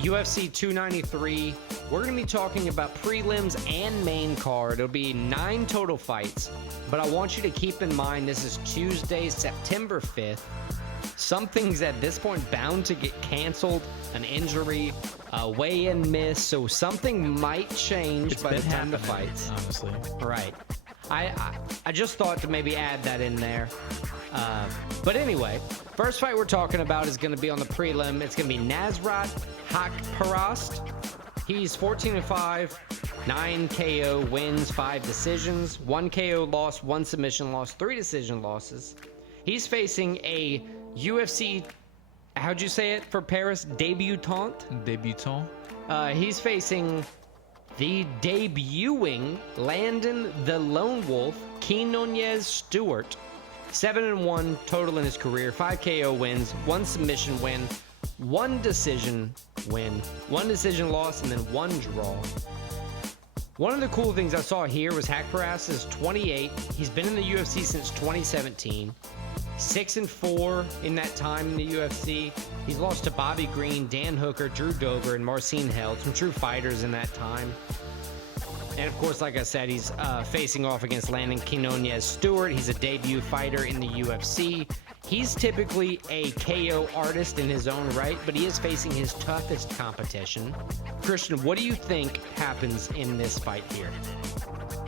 UFC 293. We're going to be talking about prelims and main card. It'll be 9 total fights, but I want you to keep in mind this is Tuesday, September 5th. Something's at this point bound to get canceled, an injury, a weigh-in miss, so something might change by the time the fights. Honestly. Right. I just thought to maybe add that in there. But anyway, first fight we're talking about is going to be on the prelim. It's going to be Nasrat Haqparast. He's 14-5, 9 KO wins, 5 decisions, 1 KO loss, 1 submission loss, 3 decision losses. He's facing a UFC, how'd you say it for Paris? Debutant? He's facing the debuting Landon the Lone Wolf, Quinonez Stewart. 7-1 total in his career, 5 KO wins, 1 submission win, 1 decision win, 1 decision loss, and then 1 draw. One of the cool things I saw here was Haqparast is 28. He's been in the UFC since 2017. 6-4 in that time in the UFC. He's lost to Bobby Green, Dan Hooker, Drew Dober, and Marcin Held, some true fighters in that time. And of course, like I said, he's facing off against Landon Quinonez Stewart. He's a debut fighter in the UFC. He's typically a KO artist in his own right, but he is facing his toughest competition. Christian, what do you think happens in this fight here?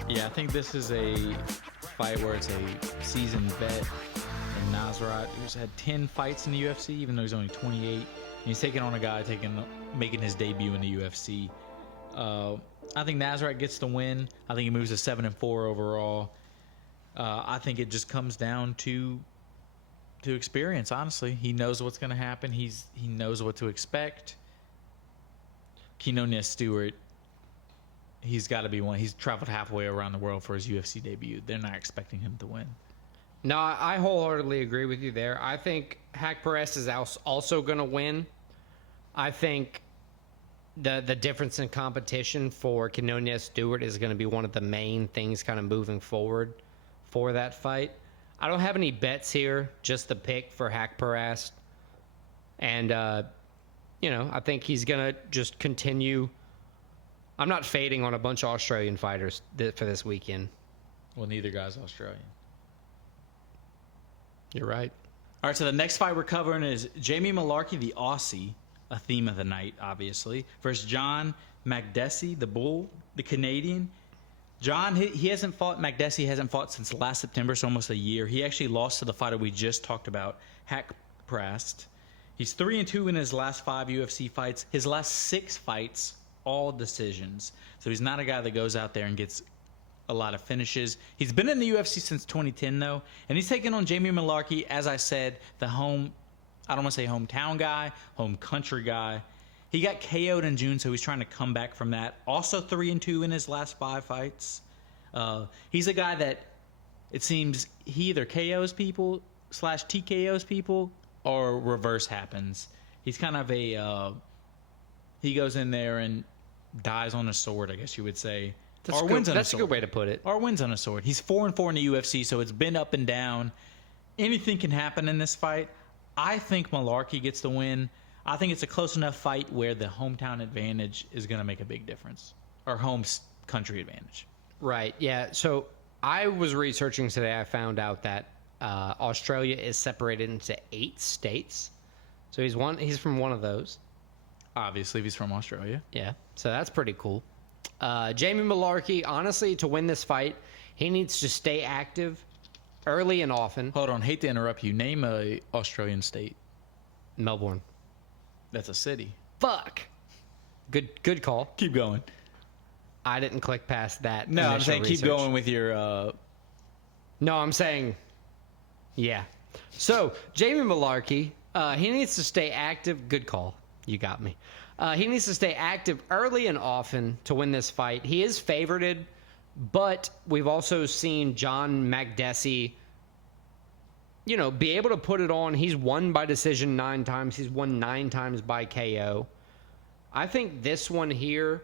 Yeah, I think this is a fight where it's a seasoned vet. And Nasrat, who's had 10 fights in the UFC, even though he's only 28. And he's taking on a guy making his debut in the UFC. I think Nasrat gets the win. I think he moves to 7-4 overall. I think it just comes down to experience, honestly. He knows what's going to happen. He knows what to expect. Quinonez Stewart, he's got to be one. He's traveled halfway around the world for his UFC debut. They're not expecting him to win. No, I wholeheartedly agree with you there. I think Haqparast is also going to win. I think the difference in competition for Quinonez Stewart is going to be one of the main things kind of moving forward for that fight. I don't have any bets here, just the pick for Haqparast. And, I think he's going to just continue. I'm not fading on a bunch of Australian fighters for this weekend. Well, neither guy's Australian. You're right. All right, so the next fight we're covering is Jamie Mullarkey, the Aussie, a theme of the night, obviously, versus John Makdessi, the Bull, the Canadian. John, he hasn't fought, Makdessi hasn't fought since last September, so almost a year. He actually lost to the fighter we just talked about, Haqparast. He's 3-2 in his last 5 UFC fights. His last 6 fights, all decisions. So he's not a guy that goes out there and gets a lot of finishes. He's been in the UFC since 2010, though, and he's taking on Jamie Mullarkey, as I said, I don't want to say hometown guy, home country guy. He got KO'd in June, so he's trying to come back from that. Also 3-2 in his last 5 fights. He's a guy that it seems he either KOs people / TKOs people or reverse happens. He's kind of he goes in there and dies on a sword, I guess you would say. That's a good way to put it. Or wins on a sword. He's 4-4 in the UFC, so it's been up and down. Anything can happen in this fight. I think Mullarkey gets the win. I think it's a close enough fight where the hometown advantage is going to make a big difference. Or home country advantage. Right, yeah. So I was researching today. I found out that Australia is separated into 8 states. So he's from one of those. Obviously, if he's from Australia. Yeah, so that's pretty cool. Jamie Mullarkey, honestly, to win this fight, he needs to stay active early and often. Hold on, hate to interrupt you. Name a Australian state. Melbourne. That's a city. Fuck. Good call. Keep going. I didn't click past that. No, I'm saying research. keep going with your... No, I'm saying... Yeah. So, Jamie Mullarkey, he needs to stay active. Good call. You got me. He needs to stay active early and often to win this fight. He is favorited, but we've also seen John Makdessi, be able to put it on. He's won by decision 9 times. He's won 9 times by KO. I think this one here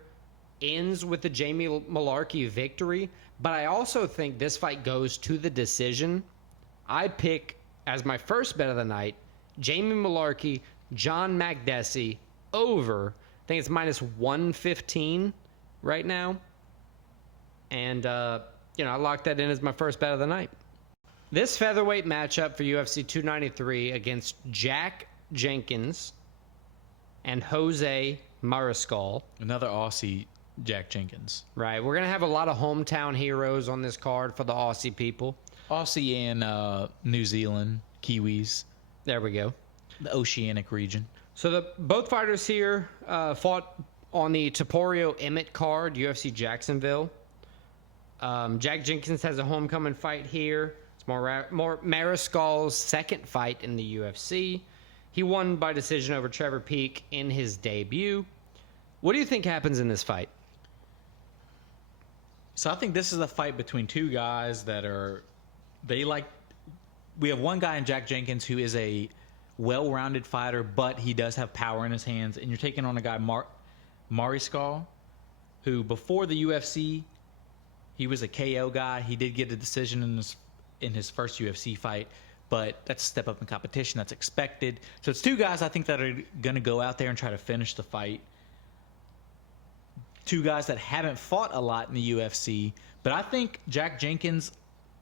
ends with the Jamie Mullarkey victory, but I also think this fight goes to the decision. I pick, as my first bet of the night, Jamie Mullarkey, John Makdessi over think it's minus 115 right now. And, I locked that in as my first bet of the night. This featherweight matchup for UFC 293 against Jack Jenkins and Jose Mariscal. Another Aussie, Jack Jenkins. Right. We're going to have a lot of hometown heroes on this card for the Aussie people. Aussie and New Zealand, Kiwis. There we go. The Oceanic region. So both fighters here fought on the Topurio Emmett card, UFC Jacksonville. Jack Jenkins has a homecoming fight here. It's more Mariscal's second fight in the UFC. He won by decision over Trevor Peek in his debut. What do you think happens in this fight? So I think this is a fight between two guys that we have one guy in Jack Jenkins who is a well-rounded fighter, but he does have power in his hands. And you're taking on a guy, Mariscal, who before the UFC, he was a KO guy. He did get a decision in his first UFC fight, but that's a step up in competition. That's expected. So it's two guys I think that are going to go out there and try to finish the fight. Two guys that haven't fought a lot in the UFC, but I think Jack Jenkins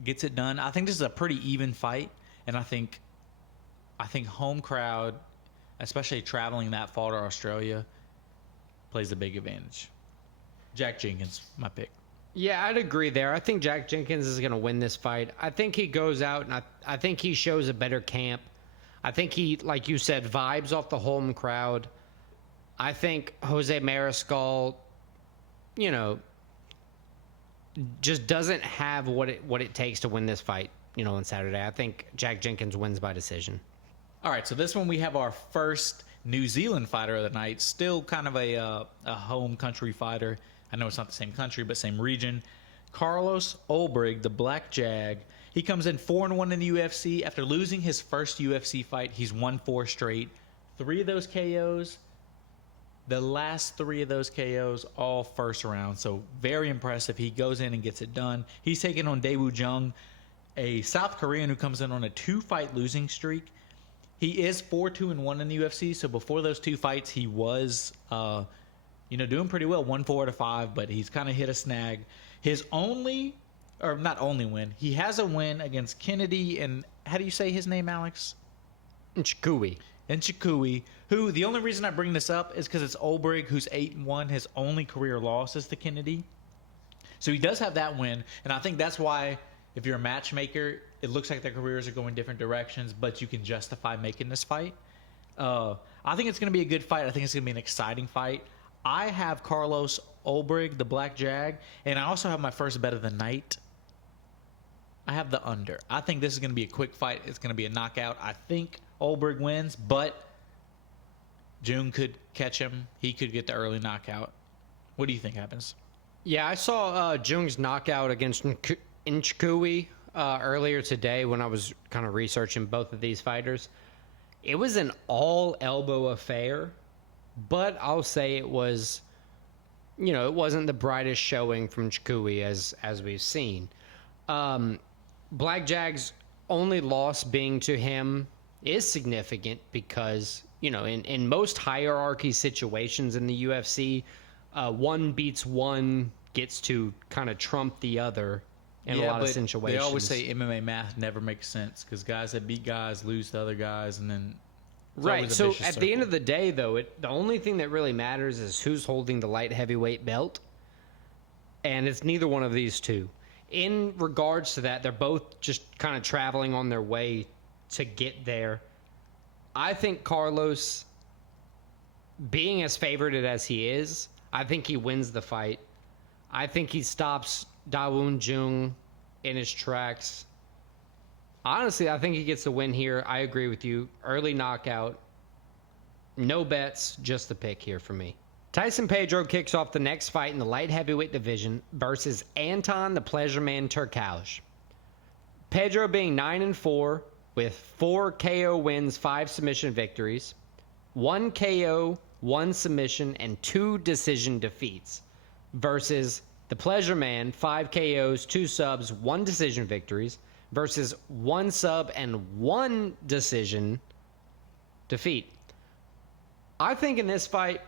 gets it done. I think this is a pretty even fight, and I think home crowd, especially traveling that far to Australia, plays a big advantage. Jack Jenkins, my pick. Yeah, I'd agree there. I think Jack Jenkins is going to win this fight. I think he goes out and I think he shows a better camp. I think he, like you said, vibes off the home crowd. I think Jose Mariscal, just doesn't have what it takes to win this fight, on Saturday. I think Jack Jenkins wins by decision. All right, so this one we have our first New Zealand fighter of the night. Still kind of a home country fighter. I know it's not the same country, but same region. Carlos Ulbrich, the Black Jag. He comes in 4-1 in the UFC. After losing his first UFC fight, he's won 4 straight. 3 of those KOs, the last 3 of those KOs, all first round. So very impressive. He goes in and gets it done. He's taking on Daewoo Jung, a South Korean who comes in on a 2-fight losing streak. He is 4-2-1 in the UFC. So before those 2 fights, he was doing pretty well, 1-4 out of 5, but he's kind of hit a snag. His not only win, he has a win against Kennedy, and how do you say his name, Alex? Nchukui, who, the only reason I bring this up is because it's Ulbrich, who's 8-1. His only career loss is to Kennedy. So he does have that win, and I think that's why, if you're a matchmaker, it looks like their careers are going different directions, but you can justify making this fight. I think it's going to be a good fight. I think it's going to be an exciting fight. I have Carlos Ulbrich, the Black Jag, and I also have my first bet of the night. I have the under. I think this is going to be a quick fight. It's going to be a knockout. I think Ulbrich wins, but Jung could catch him. He could get the early knockout. What do you think happens? Yeah, I saw Jung's knockout against Nchukui earlier today when I was kind of researching both of these fighters. It was an all-elbow affair. But I'll say it was, it wasn't the brightest showing from Chikui as we've seen. Black Jag's only loss being to him is significant because, in most hierarchy situations in the UFC, one beats one gets to kind of trump the other in a lot of situations. They always say MMA math never makes sense because guys that beat guys lose to other guys, and then right. So at the end of the day, though, the only thing that really matters is who's holding the light heavyweight belt, and it's neither one of these two. In regards to that, they're both just kind of traveling on their way to get there. I think Carlos, being as favored as he is, I think he wins the fight. I think he stops Daewoo Jung in his tracks. Honestly, I think he gets the win here. I agree with you. Early knockout. No bets, just the pick here for me. Tyson Pedro kicks off the next fight in the light heavyweight division versus Anton the Pleasure Man Turkalj. Pedro being 9-4 with 4 KO wins, 5 submission victories, 1 KO, 1 submission, and 2 decision defeats versus the Pleasure Man, 5 KOs, 2 subs, 1 decision victories versus 1 sub and 1 decision defeat. I think in this fight,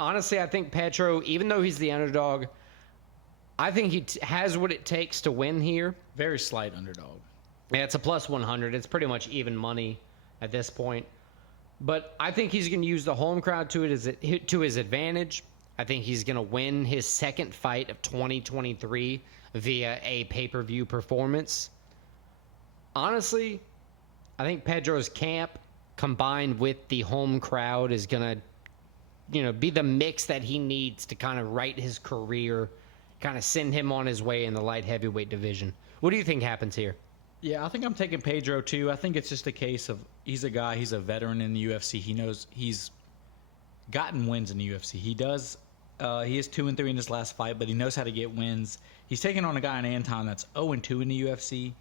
Honestly, I think Petro, even though he's the underdog, I think he has what it takes to win here. Very slight underdog. Yeah, it's a plus 100. It's pretty much even money at this point. But I think he's going to use the home crowd to his advantage. I think he's going to win his second fight of 2023 via a pay-per-view performance. Honestly, I think Pedro's camp combined with the home crowd is going to, be the mix that he needs to kind of right his career, kind of send him on his way in the light heavyweight division. What do you think happens here? Yeah, I think I'm taking Pedro too. I think it's just a case of he's a veteran in the UFC. He knows he's gotten wins in the UFC. He does. He is 2-3 in his last fight, but he knows how to get wins. He's taking on a guy in Anton that's 0-2 in the UFC.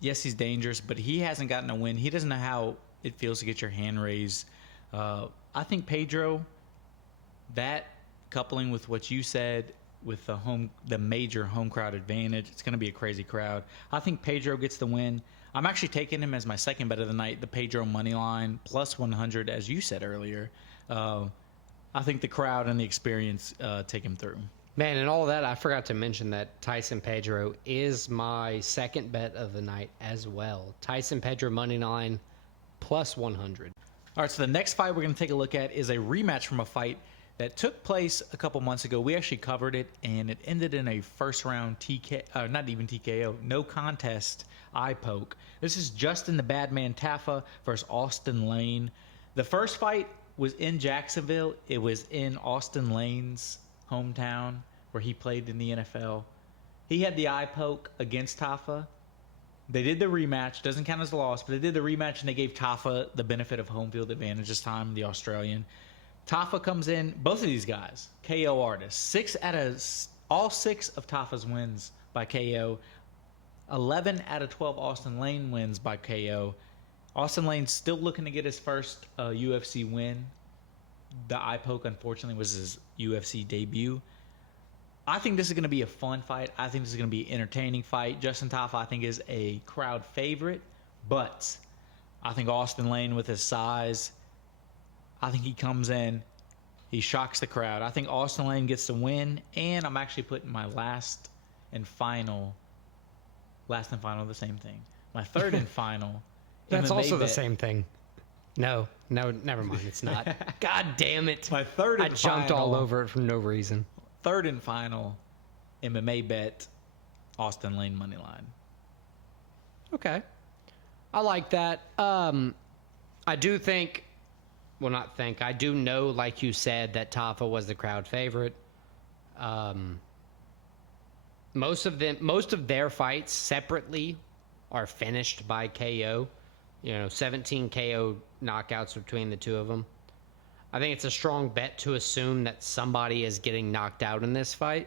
Yes, he's dangerous, but he hasn't gotten a win. He doesn't know how it feels to get your hand raised. I think Pedro, that coupling with what you said with the major home crowd advantage, it's going to be a crazy crowd. I think Pedro gets the win. I'm actually taking him as my second bet of the night, the Pedro money line, plus 100, as you said earlier. I think the crowd and the experience take him through. Man, and all that, I forgot to mention that Tyson Pedro is my second bet of the night as well. Tyson Pedro money line, plus 100. All right, so the next fight we're going to take a look at is a rematch from a fight that took place a couple months ago. We actually covered it, and it ended in a first-round not even TKO, no contest eye poke. This is Justin the Badman Tafa versus Austin Lane. The first fight was in Jacksonville. It was in Austin Lane's hometown where he played in the NFL. He had the eye poke against Tafa. They did the rematch. Doesn't count as a loss, but they did the rematch, and they gave Tafa the benefit of home field advantage this time, the Australian. Tafa comes in, both of these guys, KO artists. All six of Tafa's wins by KO. 11 out of 12 Austin Lane wins by KO. Austin Lane's still looking to get his first UFC win. The eye poke, unfortunately, was his UFC debut. I think this is going to be a fun fight. I think this is going to be an entertaining fight. Justin Tafa, I think, is a crowd favorite, but I think Austin Lane, with his size, I think he comes in, he shocks the crowd. I think Austin Lane gets the win, and I'm actually putting my last and final, the same thing. My third and final. That's MMA also the bet. same thing. No, never mind. It's not. God damn it. My third and I jumped final, all over it for no reason. Third and final MMA bet, Austin Lane money line. Okay. I like that. I do think, well, not think, I do know, like you said, that Tafa was the crowd favorite. Most of their fights separately are finished by KO. 17 KO knockouts between the two of them. I think it's a strong bet to assume that somebody is getting knocked out in this fight.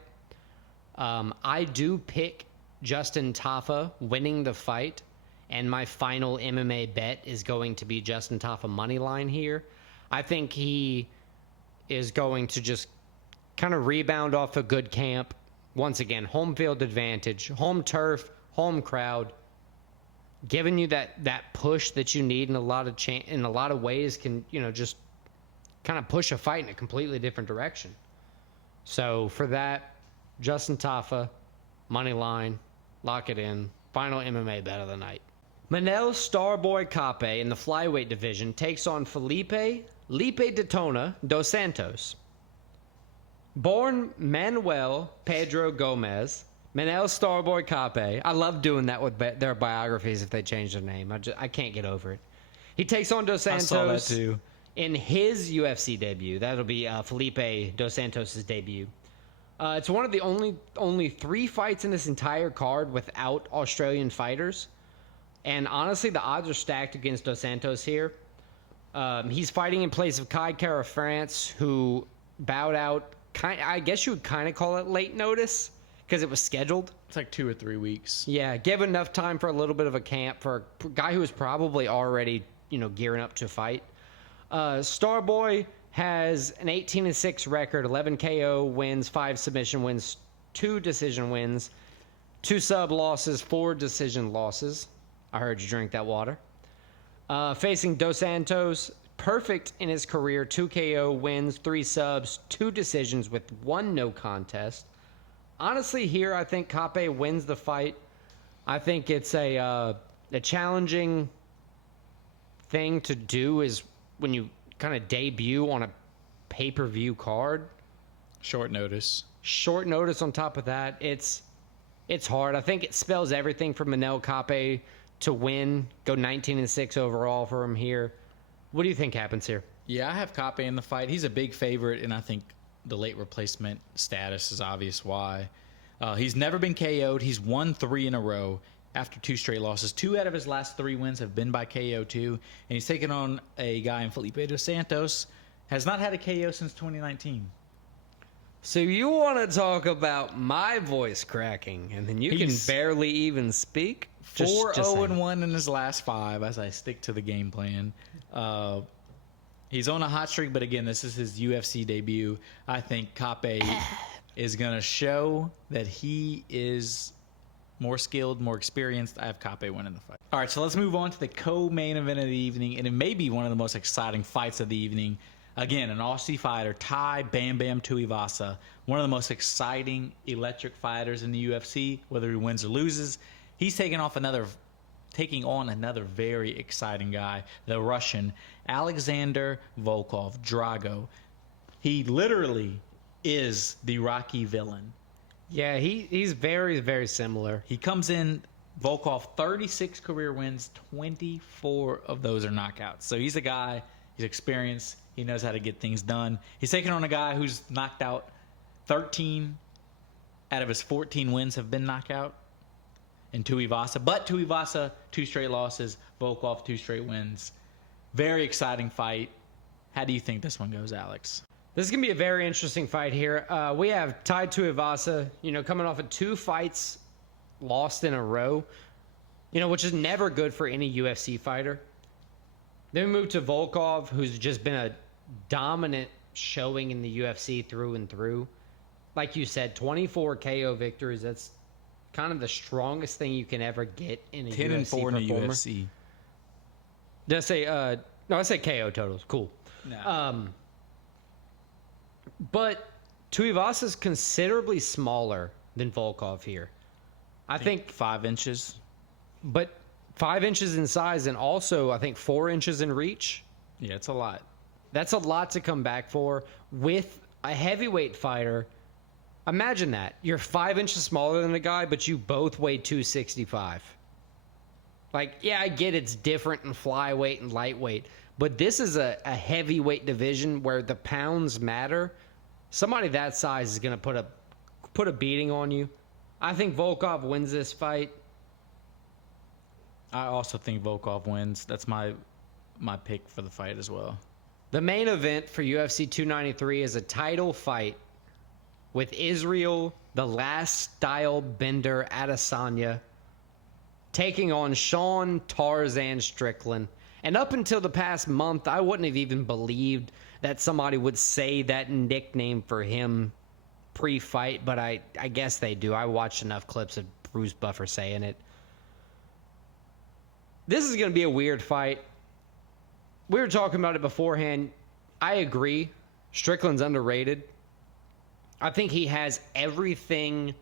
I do pick Justin Tafa winning the fight, and my final MMA bet is going to be Justin Tafa money line here. I think he is going to just kind of rebound off a good camp. Once again, home field advantage, home turf, home crowd, giving you that push that you need in a lot of ways can, just kind of push a fight in a completely different direction. So for that, Justin Tafa, money line, lock it in. Final MMA bet of the night. Manel Starboy Cape in the flyweight division takes on Felipe Daytona dos Santos. Born Manuel Pedro Gomez, Manel Starboy Cape. I love doing that with their biographies if they change their name. I can't get over it. He takes on Dos Santos. I saw that too. In his UFC debut. That'll be Felipe Dos Santos' debut. It's one of the only 3 fights in this entire card without Australian fighters. And honestly, the odds are stacked against Dos Santos here. He's fighting in place of Kai Kara France, who bowed out, I guess you would kind of call it late notice, because it was scheduled. It's like 2 or 3 weeks. Yeah, give enough time for a little bit of a camp for a guy who was probably already, gearing up to fight. Starboy has an 18-6 record, 11 KO wins, 5 submission wins, 2 decision wins, 2 sub losses, 4 decision losses. I heard you drink that water. Facing Dos Santos, perfect in his career. 2 KO wins, 3 subs, 2 decisions with 1 no contest. Honestly, here I think Kape wins the fight. I think it's a challenging thing to do is when you kind of debut on a pay-per-view card. Short notice. Short notice on top of that. It's hard. I think it spells everything for Manel Kape to win, go 19-6 overall for him here. What do you think happens here? Yeah, I have Kape in the fight. He's a big favorite, and I think the late replacement status is obvious why. He's never been KO'd. He's won 3 in a row after 2 straight losses. 2 out of his last 3 wins have been by KO too, and he's taken on a guy in Felipe dos Santos. Has not had a KO since 2019. So you want to talk about my voice cracking, and then you can barely even speak? 4-0-1 in his last 5 as I stick to the game plan. He's on a hot streak, but again, this is his UFC debut. I think Kape is going to show that he is more skilled, more experienced. I have Kape winning the fight. All right, so let's move on to the co-main event of the evening, and it may be one of the most exciting fights of the evening. Again, an Aussie fighter, Tai Bam Bam Tuivasa, one of the most exciting, electric fighters in the UFC, whether he wins or loses. He's taking on another very exciting guy, the Russian Alexander Volkov, Drago. He literally is the Rocky villain. Yeah, he's very, very similar. He comes in, Volkov, 36 career wins, 24 of those are knockouts. So he's a guy, he's experienced, he knows how to get things done. He's taking on a guy who's knocked out 13 out of his 14 wins have been knockout in Tuivasa. But Tuivasa, 2 straight losses, Volkov, 2 straight wins. Very exciting fight. How do you think this one goes, Alex? This is going to be a very interesting fight here. We have Tai Tuivasa, coming off of 2 fights lost in a row, which is never good for any UFC fighter. Then we move to Volkov, who's just been a dominant showing in the UFC through and through. Like you said, 24 KO victories. That's kind of the strongest thing you can ever get in a 10 UFC and 4 in the performer. UFC. Did I say, no, I said KO totals. Cool. No. But Tuivasa is considerably smaller than Volkov here. I think 5 inches. But 5 inches in size and also, I think, 4 inches in reach. Yeah, it's a lot. That's a lot to come back for with a heavyweight fighter. Imagine that. You're 5 inches smaller than the guy, but you both weigh 265. Like, yeah, I get it's different in flyweight and lightweight, but this is a heavyweight division where the pounds matter. Somebody that size is going to put a beating on you. I think Volkov wins this fight. I also think Volkov wins. That's my pick for the fight as well. The main event for UFC 293 is a title fight with Israel, the last style bender Adesanya, taking on Sean Tarzan Strickland. And up until the past month, I wouldn't have even believed that somebody would say that nickname for him pre-fight, but I guess they do. I watched enough clips of Bruce Buffer saying it. This is going to be a weird fight. We were talking about it beforehand. I agree. Strickland's underrated. I think he has everything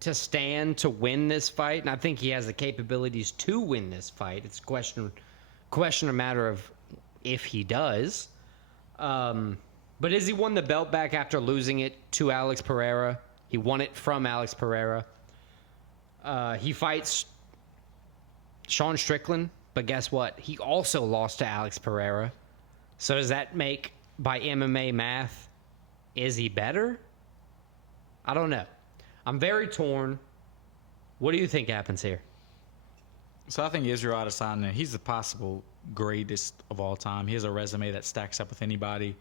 to stand to win this fight, and I think he has the capabilities to win this fight. It's a matter of if he does. But has he won the belt back after losing it to Alex Pereira? He won it from Alex Pereira. He fights Sean Strickland, but guess what? He also lost to Alex Pereira. So does that make, by MMA math, is he better? I don't know. I'm very torn. What do you think happens here? So I think Israel Adesanya, he's the possible greatest of all time. He has a resume that stacks up with anybody.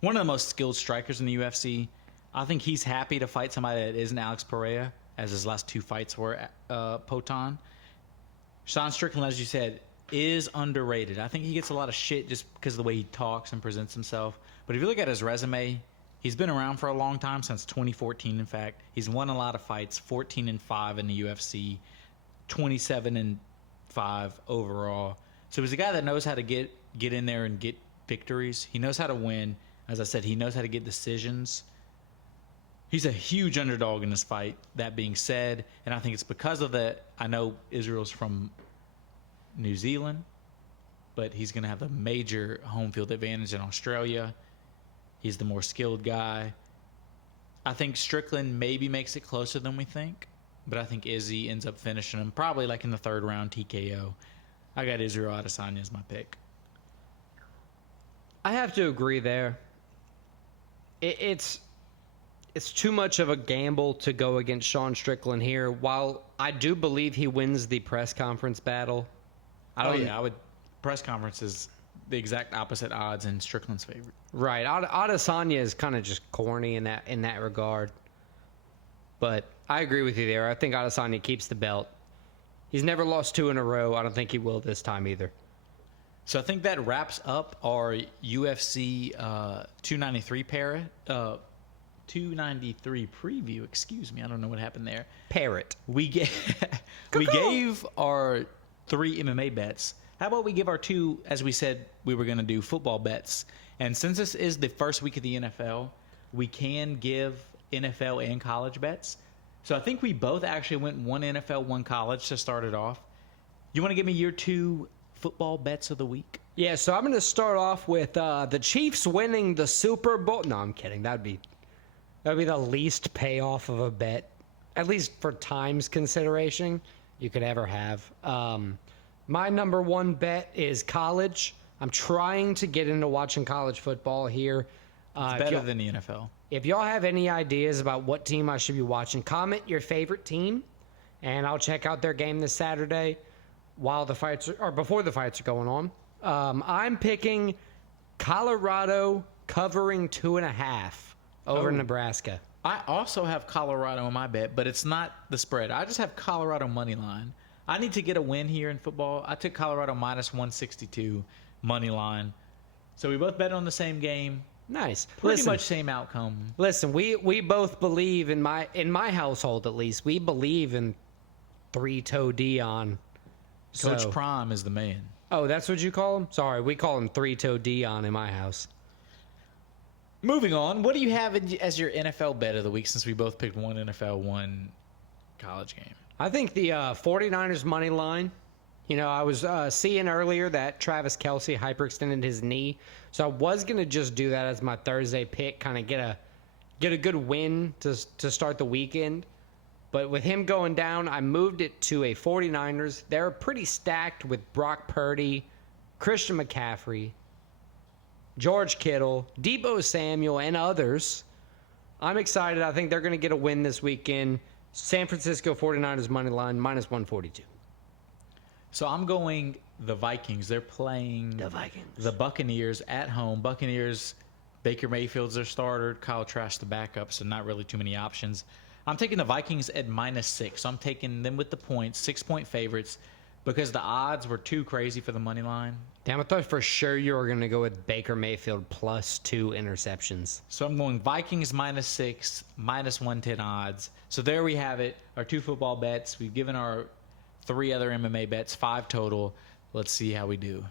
One of the most skilled strikers in the UFC. I think he's happy to fight somebody that isn't Alex Pereira, as his last 2 fights were Poton. Sean Strickland, as you said, is underrated. I think he gets a lot of shit just because of the way he talks and presents himself. But if you look at his resume, he's been around for a long time, since 2014, in fact. He's won a lot of fights, 14-5 in the UFC, 27-5 overall. So he's a guy that knows how to get get in there and get victories. He knows how to win. As I said, he knows how to get decisions. He's a huge underdog in this fight, that being said. And I think it's because of that. I know Israel's from New Zealand, but he's going to have a major home field advantage in Australia. He's the more skilled guy. I think Strickland maybe makes it closer than we think, but I think Izzy ends up finishing him probably like in the third round TKO. I got Israel Adesanya as my pick. I have to agree there. It's too much of a gamble to go against Sean Strickland here. While I do believe he wins the press conference battle, I would. Press conference is the exact opposite odds in Strickland's favor. Right, Adesanya is kind of just corny in that regard. But I agree with you there. I think Adesanya keeps the belt. He's never lost 2 in a row. I don't think he will this time either. So I think that wraps up our UFC 293 293 preview. Excuse me, I don't know what happened there. Parrot. We gave our 3 MMA bets. How about we give our 2, as we said we were going to do, football bets? And since this is the first week of the NFL, we can give NFL and college bets. So I think we both actually went 1 NFL, 1 college to start it off. You want to give me your 2 football bets of the week? Yeah, so I'm going to start off with the Chiefs winning the Super Bowl. No, I'm kidding. That'd be the least payoff of a bet, at least for times consideration, you could ever have. My number 1 bet is college. I'm trying to get into watching college football here. It's better than the NFL. If y'all have any ideas about what team I should be watching, comment your favorite team, and I'll check out their game this Saturday while the fights or before the fights are going on. I'm picking Colorado covering 2.5 over Nebraska. I also have Colorado in my bet, but it's not the spread. I just have Colorado money line. I need to get a win here in football. I took Colorado minus 162 money line. So we both bet on the same game. Nice. Pretty much same outcome. Listen, we both believe in my household at least. We believe in 3-toe Dion. Coach Prime is the man. Oh, that's what you call him? Sorry, we call him 3-toe Dion in my house. Moving on, what do you have as your NFL bet of the week since we both picked 1 NFL, 1 college game? I think the 49ers money line. You know, I was seeing earlier that Travis Kelce hyperextended his knee. So I was going to just do that as my Thursday pick, kind of get a good win to start the weekend. But with him going down, I moved it to a 49ers. They're pretty stacked with Brock Purdy, Christian McCaffrey, George Kittle, Deebo Samuel, and others. I'm excited. I think they're going to get a win this weekend. San Francisco 49ers money line, minus 142. So I'm going the Vikings. They're playing the Buccaneers at home. Buccaneers, Baker Mayfield's their starter. Kyle Trask the backup, so not really too many options. I'm taking the Vikings at minus 6. So I'm taking them with the points, 6-point favorites, because the odds were too crazy for the money line. Damn, I thought for sure you were going to go with Baker Mayfield plus 2 interceptions. So I'm going Vikings minus 6, minus 110 odds. So there we have it, our 2 football bets. We've given our 3 other MMA bets, 5 total. Let's see how we do.